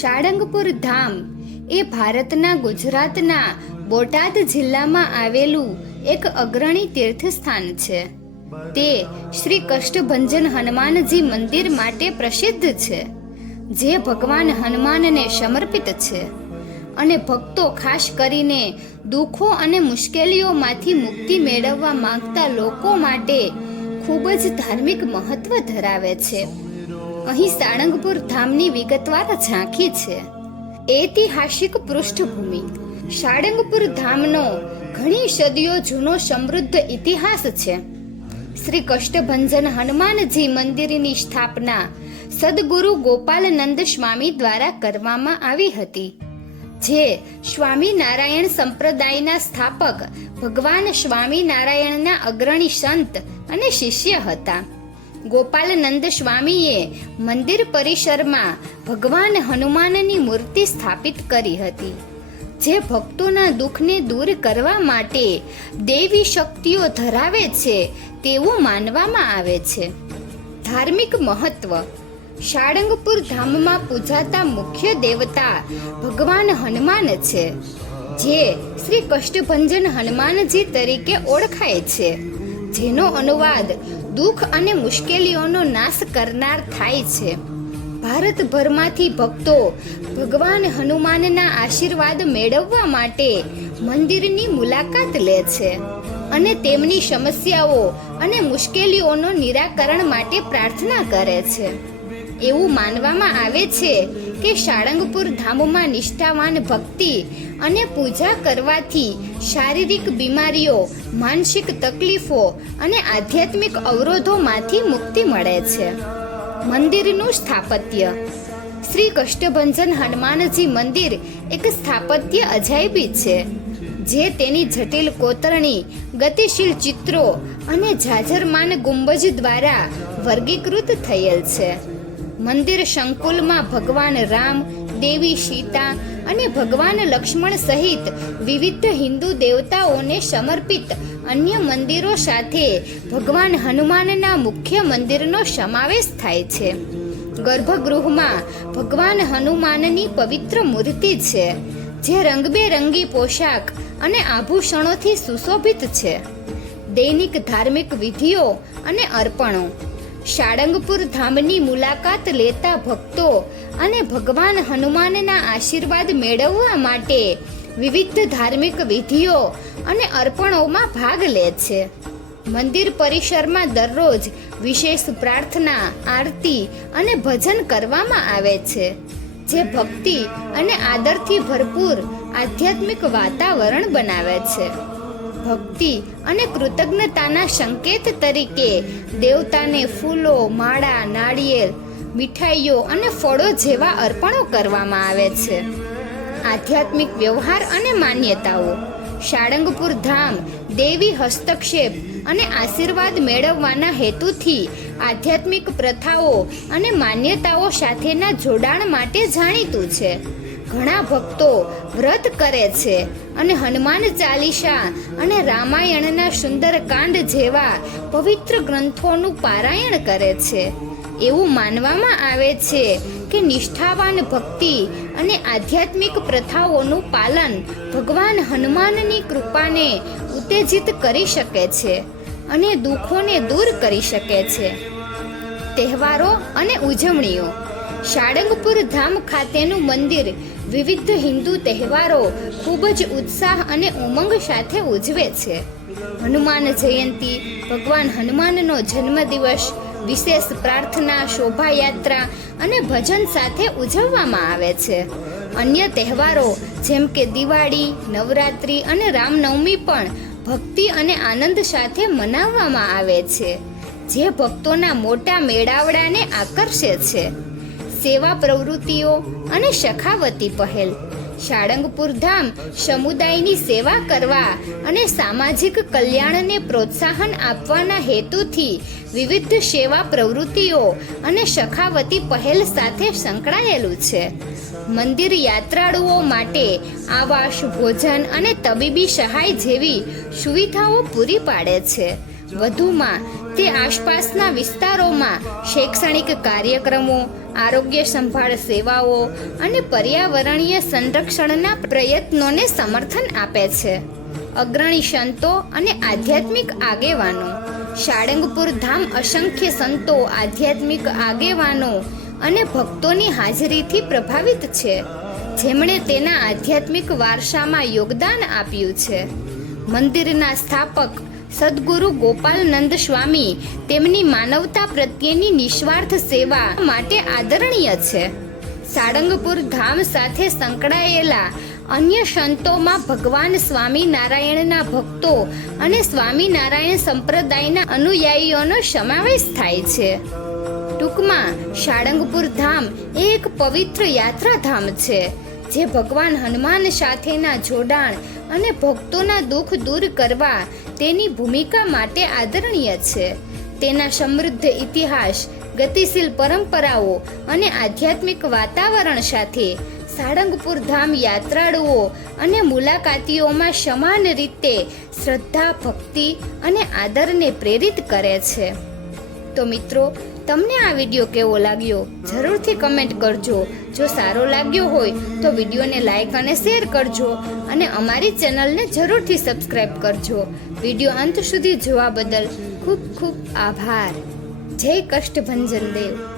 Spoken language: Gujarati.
સાળંગપુર ધામ એ ભારતના ગુજરાતના બોટાદ જિલ્લામાં આવેલું એક અગ્રણી તીર્થસ્થાન છે. તે શ્રી કષ્ટભંજન હનુમાનજી મંદિર માટે પ્રસિદ્ધ છે, જે ભગવાન હનુમાનને સમર્પિત છે અને ભક્તો ખાસ કરીને દુઃખો અને મુશ્કેલીઓમાંથી મુક્તિ મેળવવા માંગતા લોકો માટે ખૂબ જ ધાર્મિક મહત્વ ધરાવે છે. અહીં સાળંગપુર ધામની વિગતવાર ઝાંખી છે. ઐતિહાસિક પૃષ્ઠભૂમિ. સાળંગપુર ધામનો ઘણી સદીઓ જૂનો સમૃદ્ધ ઇતિહાસ છે. શ્રી કષ્ટભંજન હનુમાનજી મંદિરની સ્થાપના સદગુરુ ગોપાલનંદ સ્વામી દ્વારા કરવામાં આવી હતી, જે સ્વામિનારાયણ સંપ્રદાયના સ્થાપક ભગવાન સ્વામિનારાયણના અગ્રણી સંત અને શિષ્ય હતા. ગોપાલનંદ સ્વામીએ મંદિર પરિસરમાં ભગવાન હનુમાનની મૂર્તિ સ્થાપિત કરી હતી, જે ભક્તોના દુઃખને દૂર કરવા માટે દેવી શક્તિઓ ધરાવે છે તેવું માનવામાં આવે છે. ધાર્મિક મહત્વ. સાળંગપુર ધામમાં પૂજાતા મુખ્ય દેવતા ભગવાન હનુમાન છે, જે શ્રી કષ્ટભંજન હનુમાનજી તરીકે ઓળખાય છે, જેનો અનુવાદ દુઃખ અને મુશ્કેલીઓનો નાશ કરનાર થાય છે. ભારતભરમાંથી ભક્તો ભગવાન હનુમાનના આશીર્વાદ મેળવવા માટે મંદિરની મુલાકાત લે છે અને તેમની સમસ્યાઓ અને મુશ્કેલીઓનો નિરાકરણ માટે પ્રાર્થના કરે છે. એવું માનવામાં આવે છે કે સાળંગપુર ધામમાં નિષ્ઠાવાન ભક્તિ અને પૂજા કરવાથી શારીરિક બીમારીઓ, માનસિક તકલીફો અને આધ્યાત્મિક અવરોધોમાંથી મુક્તિ મળે છે. મંદિરનું સ્થાપત્ય. શ્રી કષ્ટભંજન હનુમાનજી મંદિર એક સ્થાપત્ય અજાયબી છે, જે તેની જટિલ કોતરણી, ગતિશીલ ચિત્રો અને જાજરમાન ગુંબજ દ્વારા વર્ગીકૃત થયેલ છે. મંદિર સંકુલમાં ભગવાન રામ, દેવી સીતા અને ભગવાન લક્ષ્મણ સહિત વિવિધ હિન્દુ દેવતાઓને સમર્પિત અન્ય મંદિરો સાથે ભગવાન હનુમાનના મુખ્ય મંદિરનો સમાવેશ થાય છે. ગર્ભગૃહમાં ભગવાન હનુમાનની પવિત્ર મૂર્તિ છે, જે રંગબેરંગી પોશાક અને આભૂષણોથી સુશોભિત છે. દૈનિક ધાર્મિક વિધિઓ અને અર્પણો સાળંગપુર ધામની મુલાકાત લેતા ભક્તો અને ભગવાન હનુમાનના આશીર્વાદ મેળવવા માટે વિવિધ ધાર્મિક વિધિઓ અને અર્પણોમાં ભાગ લે છે. મંદિર પરિસરમાં દરરોજ વિશેષ પ્રાર્થના, આરતી અને ભજન કરવામાં આવે છે, જે ભક્તિ અને આદરથી ભરપૂર આધ્યાત્મિક વાતાવરણ બનાવે છે. ભક્તિ અને કૃતજ્ઞતાના સંકેત તરીકે દેવતાને ફૂલો, માળા, નાળિયેર, મીઠાઈઓ અને ફળો જેવા અર્પણો કરવામાં આવે છે. આધ્યાત્મિક વ્યવહાર અને માન્યતાઓ. સાળંગપુર ધામ, દેવી હસ્તક્ષેપ અને આશીર્વાદ મેળવવાના હેતુથી આધ્યાત્મિક પ્રથાઓ અને માન્યતાઓ સાથેના જોડાણ માટે જાણીતું છે. ઘણા ભક્તો વ્રત કરે છે અને હનુમાન ચાલીસા અને રામાયણના સુંદરકાંડ જેવા પવિત્ર ગ્રંથોનું પારાયણ કરે છે. એવું માનવામાં આવે છે કે નિષ્ઠાવાન ભક્તિ અને આધ્યાત્મિક પ્રથાઓનું પાલન ભગવાન હનુમાનની કૃપાને ઉત્તેજિત કરી શકે છે અને દુઃખોને દૂર કરી શકે છે. તહેવારો અને ઉજવણીઓ. સાળંગપુર ધામ ખાતેનું મંદિર વિવિધ હિન્દુ તહેવારો ખૂબ જ ઉત્સાહ અને ઉમંગ સાથે ઉજવે છે. હનુમાન જયંતી, ભગવાન હનુમાનનો જન્મદિવસ, વિશેષ પ્રાર્થના, શોભાયાત્રા અને ભજન સાથે ઉજવવામાં આવે છે. અન્ય તહેવારો જેમ કે દિવાળી, નવરાત્રિ અને રામનવમી પણ ભક્તિ અને આનંદ સાથે મનાવવામાં આવે છે, જે ભક્તોના મોટા મેળાવડાને આકર્ષે છે. સેવા પ્રવૃત્તિઓ અને સખાવતી પહેલ. સાળંગપુર ધામ સમુદાયની સેવા કરવા અને સામાજિક કલ્યાણને પ્રોત્સાહન આપવાના હેતુથી વિવિધ સેવા પ્રવૃત્તિઓ અને સખાવતી પહેલ સાથે સંકળાયેલું છે. મંદિર યાત્રાળુઓ માટે આવાસ, ભોજન અને તબીબી સહાય જેવી સુવિધાઓ પૂરી પાડે છે. વધુમાં તે આસપાસના વિસ્તારોમાં શૈક્ષણિક કાર્યક્રમો, આરોગ્ય સંભાળ સેવાઓ અને પર્યાવરણીય સંરક્ષણના પ્રયત્નોને સમર્થન આપે છે. અગ્રણી સંતો અને આધ્યાત્મિક આગેવાનો. સાળંગપુર ધામ અસંખ્ય સંતો, આધ્યાત્મિક આગેવાનો અને ભક્તોની હાજરીથી પ્રભાવિત છે. જેમણે તેના આધ્યાત્મિક વારસામાં યોગદાન આપ્યું છે. મંદિરના સ્થાપક સદગુરુ ગોપાલનંદ સ્વામી તેમની માનવતા પ્રત્યેની નિસ્વાર્થ સેવા માટે આદરણીય છે. સાળંગપુર ધામ સાથે સંકળાયેલા અન્ય સંતોમાં ભગવાન સ્વામિનારાયણના ભક્તો અને સ્વામિનારાયણ સંપ્રદાયના અનુયાયીઓનો સમાવેશ થાય છે. ટૂંકમાં, સાળંગપુર ધામ એ એક પવિત્ર યાત્રાધામ છે. જે ભગવાન હનુમાન સાથેના જોડાણ અને ભક્તોના દુઃખ દૂર કરવા તેની ભૂમિકા માટે આદરણીય છે. તેના સમૃદ્ધ ઇતિહાસ, ગતિશીલ પરંપરાઓ અને આધ્યાત્મિક વાતાવરણ સાથે સાળંગપુર ધામ યાત્રાળુઓ અને મુલાકાતીઓમાં સમાન રીતે શ્રદ્ધા, ભક્તિ અને આદરને પ્રેરિત કરે છે. તો મિત્રો તમને આ વીડિયો કેવો લાગ્યો? જરૂરથી કમેન્ટ કરજો. જો સારો લાગ્યો હોય, તો વિડીયોને લાઈક અને શેર કરજો અને અમારી ચેનલને જરૂરથી સબસ્ક્રાઇબ કરજો. વીડિયો અંત સુધી જોવા બદલ ખૂબ ખૂબ આભાર. જય કષ્ટભંજન દેવ.